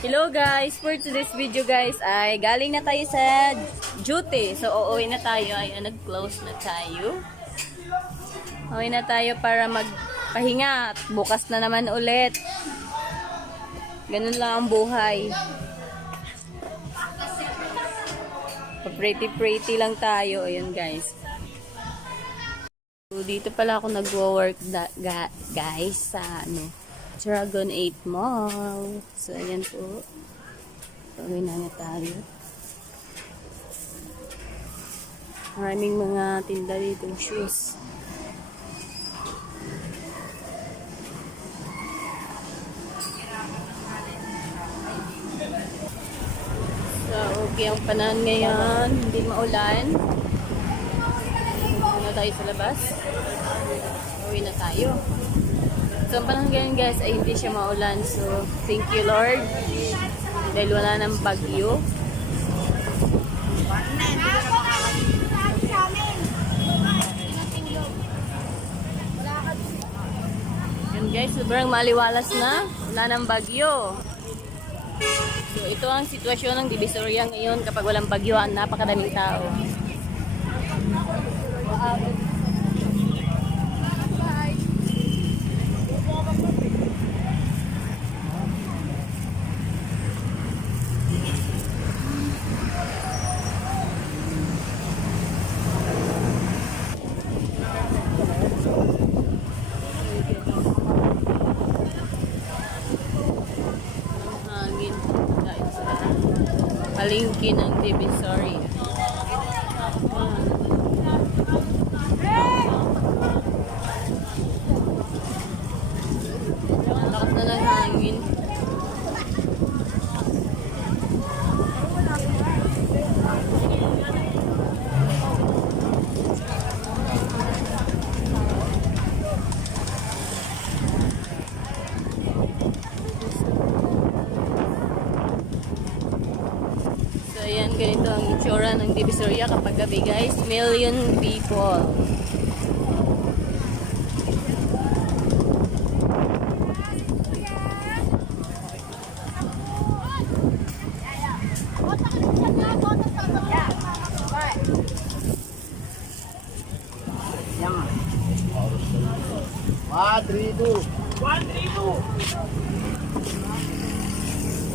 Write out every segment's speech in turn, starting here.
Hello guys, for today's video guys ay galing na tayo sa duty. So uuwi na tayo, ay nag-close na tayo. Uuwi na tayo para magpahinga at bukas na naman ulit. Ganun lang ang buhay. Pretty lang tayo, ayun guys. So, dito pala ako nagwo-work guys sa Dragon 8 Mall. So, ayan po. Pagawin na tayo. Maraming mga tinda dito, shoes. So, okay ang panahon ngayon. Hindi maulan. Punta tayo sa labas. Uwi na tayo. So, ang panahon ngayon guys ay hindi siya maulan. So, thank you Lord. Dahil wala ng bagyo. Yan guys, sobrang maliwalas na. Wala ng bagyo. So, ito ang sitwasyon ng Divisoria ngayon kapag walang bagyo. Ang napakadaming tao. Palengke ng Divisoria. Lakas na ng hangin. Ayan, ganito ang itsura ng Divisoria kapag gabi guys. Million people.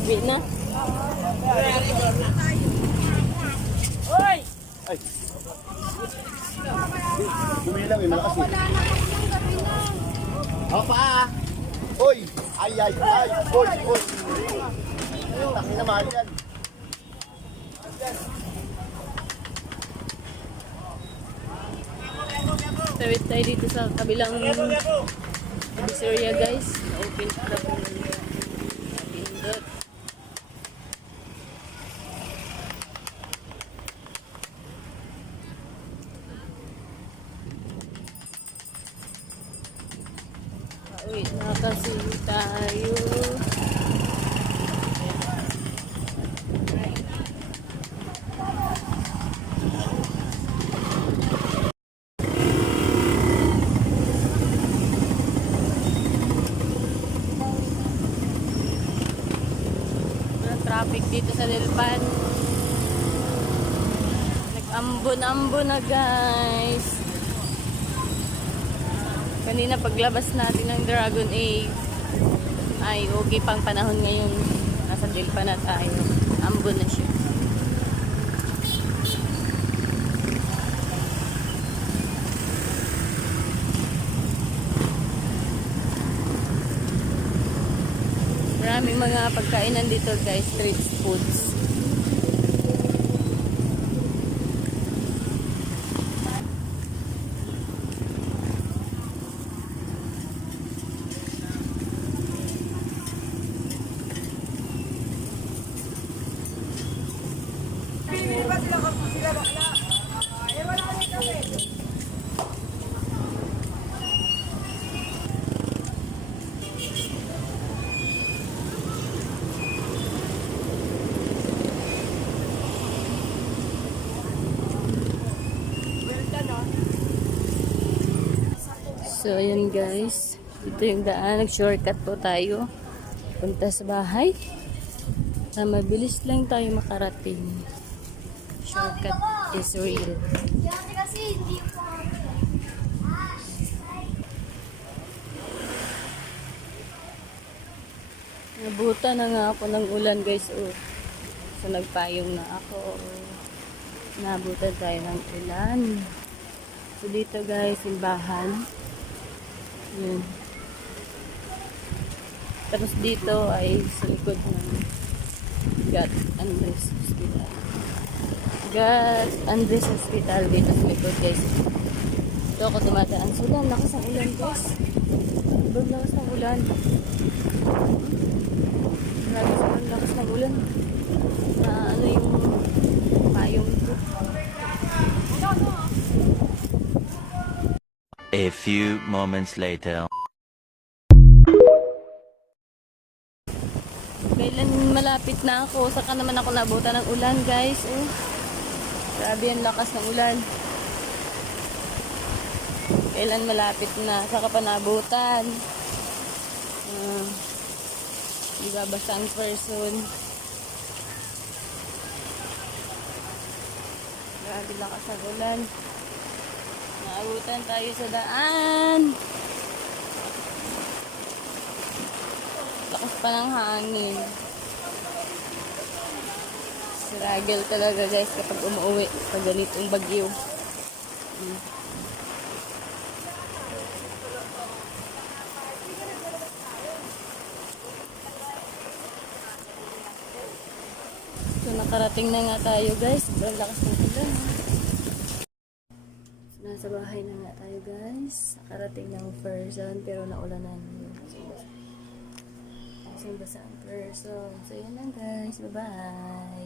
Wait na. Ay! Gumilang eh, malakas eh. Ako pa! Oy! Ay! Oy! Taki naman yan. Tawid tayo dito sa kabilang Divisoria guys. Open na po. Pindot. Uy, nakasing tayo. Traffic dito sa Lilpan. Nag-ambon-ambon na guys. Kanina paglabas natin ng Dragon 8 ay okay pang panahon ngayon. Nasa Lilpan na tayo. Ambon na siya. Maraming mga pagkainan dito guys, street foods. So, ayan guys. Ito yung daan. Nag-shortcut po tayo. Punta sa bahay. Na mabilis lang tayo makarating. Shortcut is real. Kasi hindi po. Nabuta na nga ako ng ulan guys. Oh. So nagpayong na ako. Nabutan tayo ng ulan. So dito guys, simbahan. Yun. Tapos dito ay sa likod ng God Andres Hospital. God Andres Hospital dito sa likod guys. Dito ako dumadaan. So ulan, lakas ng ulan guys. Sobrang lakas ng ulan. Grabe, sobrang lakas ng ulan. Na ano yung payong ko. A few moments later. Kailan malapit na ako. Saka naman ako nabutan ng ulan guys. Oh. Grabe ang lakas ng ulan. Kailan malapit na. Saka pa nabutan. Diba basta ang person. Grabe lakas ng ulan. Naabutan tayo sa daan. Lakas pa ng hangin. Struggle talaga guys kapag umuwi pag ganitong bagyo. So nakarating na nga tayo guys. Sobrang lakas ng ulan. Nasa bahay na nga tayo guys. Nakarating ng person pero naulanan. Basa ang person. So yun lang guys. Bye bye.